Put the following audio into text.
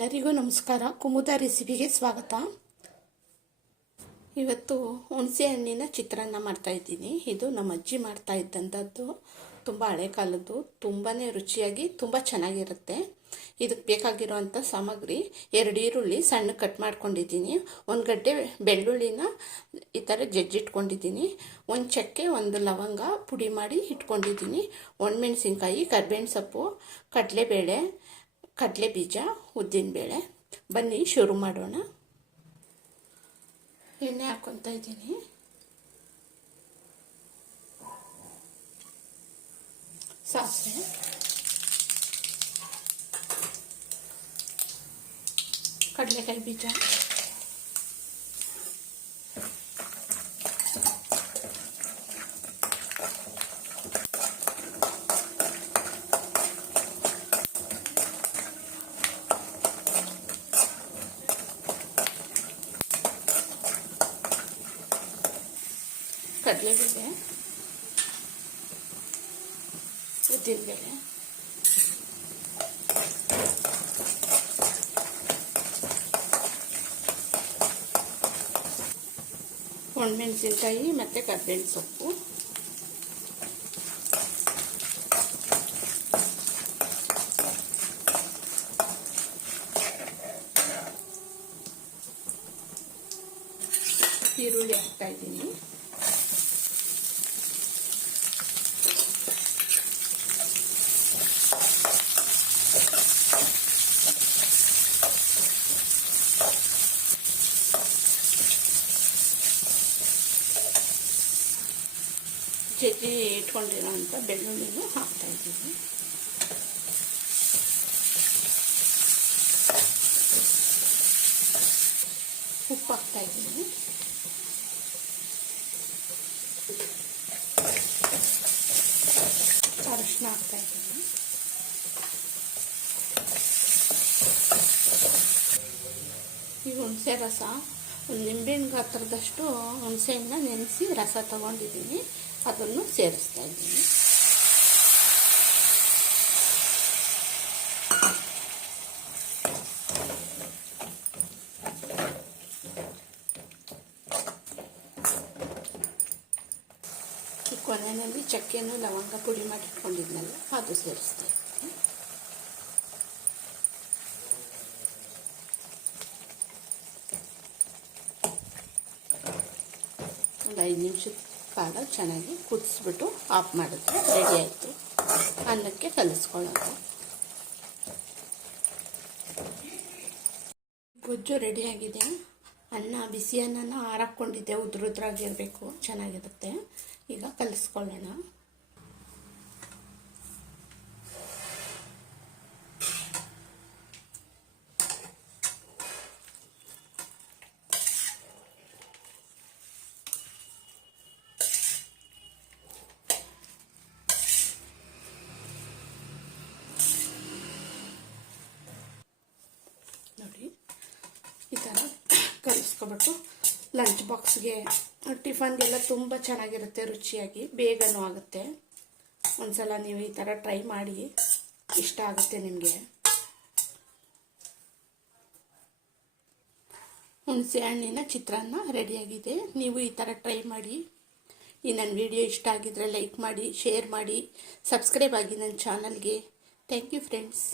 ಎಲ್ಲರಿಗೂ ನಮಸ್ಕಾರ. ಕುಮುದ ರೆಸಿಪಿಗೆ ಸ್ವಾಗತ. ಇವತ್ತು ಹುಣಸೆ ಹಣ್ಣಿನ ಚಿತ್ರಾನ್ನ ಮಾಡ್ತಾ ಇದ್ದೀನಿ. ಇದು ನಮ್ಮ ಅಜ್ಜಿ ಮಾಡ್ತಾ ಇದ್ದಂಥದ್ದು. ತುಂಬ ಹಳೆ ಕಾಲದ್ದು ತುಂಬಾ ರುಚಿಯಾಗಿ, ತುಂಬ ಚೆನ್ನಾಗಿರುತ್ತೆ. ಇದಕ್ಕೆ ಬೇಕಾಗಿರುವಂಥ ಸಾಮಗ್ರಿ ಎರಡು ಈರುಳ್ಳಿ ಸಣ್ಣ ಕಟ್ ಮಾಡ್ಕೊಂಡಿದ್ದೀನಿ. ಒಂದು ಗಡ್ಡೆ ಬೆಳ್ಳುಳ್ಳಿನ ಈ ಥರ ಜಜ್ಜಿಟ್ಕೊಂಡಿದ್ದೀನಿ. ಒಂದು ಚಕ್ಕೆ, ಒಂದು ಲವಂಗ ಪುಡಿ ಮಾಡಿ ಇಟ್ಕೊಂಡಿದ್ದೀನಿ. ಒಣಮೆಣಸಿನ್ಕಾಯಿ, ಕರ್ಬೇವಿನ ಸೊಪ್ಪು, ಕಡಲೆಬೇಳೆ ಕಡಲೆ ಬೀಜ ಉದ್ದಿನಬೇಳೆ ಬನ್ನಿ ಶುರು ಮಾಡೋಣ. ಎಣ್ಣೆ ಹಾಕ್ಕೊತಾ ಇದ್ದೀನಿ. ಸಾಸಿವೆ. ಕಡಲೆಕಾಯಿ ಬೀಜ. ಕಡಲೆಬೇಳೆ ಉದ್ದಿನಬೇಳೆ ಒಣಮೆಣಸಿನ್ಕಾಯಿ ಮತ್ತು ಕರ್ಬೇವಿನ ಸೊಪ್ಪು. ಈರುಳ್ಳಿ ಹಾಕ್ತಾ ಇದ್ದೀನಿ. ಇಟ್ಕೊಂಡಿರೋಂಥ ಬೆಳ್ಳುಳ್ಳಿನೂ ಹಾಕ್ತಾ ಇದ್ದೀವಿ ಉಪ್ಪು ಹಾಕ್ತಾ ಇದ್ದೀನಿ. ಅರಶಿನ ಹಾಕ್ತಾ ಇದ್ದೀನಿ. ಈಗ ಹುಣಸೆ ರಸ, ಒಂದು ನಿಂಬೆಹಣ್ಣು ಗಾತ್ರದಷ್ಟು ಹುಣಸೆಹಣ್ಣು ನೆನೆಸಿ ರಸ ತಗೊಂಡಿದ್ದೀನಿ. ಅದನ್ನು ಸೇರಿಸ್ತಾ ಇದ್ದೀನಿ ಈ ಕೊನೆಯಲ್ಲಿ ಚಕ್ಕೆನೂ ಲವಂಗ ಪುಡಿ ಮಾಡಿಟ್ಕೊಂಡಿದ್ನಲ್ಲ ಅದು ಸೇರಿಸ್ತಾ ಇದ್ದೀನಿ ಒಂದು ಐದು ನಿಮಿಷದ ಕಾಲ ಚೆನ್ನಾಗಿ ಕುದಿಸ್ಬಿಟ್ಟು ಆಫ್ ಮಾಡಿದ್ರೆ ರೆಡಿ ಆಯಿತು. ಅನ್ನಕ್ಕೆ ಕಲಿಸ್ಕೊಳ್ಳೋಣ ಗೊಜ್ಜು ರೆಡಿಯಾಗಿದೆ ಅನ್ನ, ಬಿಸಿ ಅನ್ನನ ಹಾರಾಕೊಂಡಿದ್ದೆ ಉದ್ರುದ್ರಾಗಿರಬೇಕು. ಚೆನ್ನಾಗಿರುತ್ತೆ. ಈಗ ಕಲಿಸ್ಕೊಳ್ಳೋಣ ನೋಡಿ ಈ ಥರ ಕಲಿಸ್ಕೊಬಿಟ್ಟು ಲಂಚ್ ಬಾಕ್ಸ್ಗೆ ಟಿಫನ್ಗೆಲ್ಲ ತುಂಬ ಚೆನ್ನಾಗಿರುತ್ತೆ, ರುಚಿಯಾಗಿ, ಬೇಗನೂ ಆಗುತ್ತೆ. ಒಂದ್ಸಲ ನೀವು ಈ ಥರ ಟ್ರೈ ಮಾಡಿ, ಇಷ್ಟ ಆಗುತ್ತೆ ನಿಮಗೆ. ಹುಣಸೆ ಹಣ್ಣಿನ ಚಿತ್ರಾನ್ನ ರೆಡಿಯಾಗಿದೆ. ನೀವು ಈ ಥರ ಟ್ರೈ ಮಾಡಿ. ಈ ನನ್ನ ವಿಡಿಯೋ ಇಷ್ಟ ಆಗಿದ್ರೆ ಲೈಕ್ ಮಾಡಿ, ಶೇರ್ ಮಾಡಿ, ಸಬ್ಸ್ಕ್ರೈಬ್ ಆಗಿ ನನ್ನ ಚಾನಲ್ಗೆ. Thank you friends.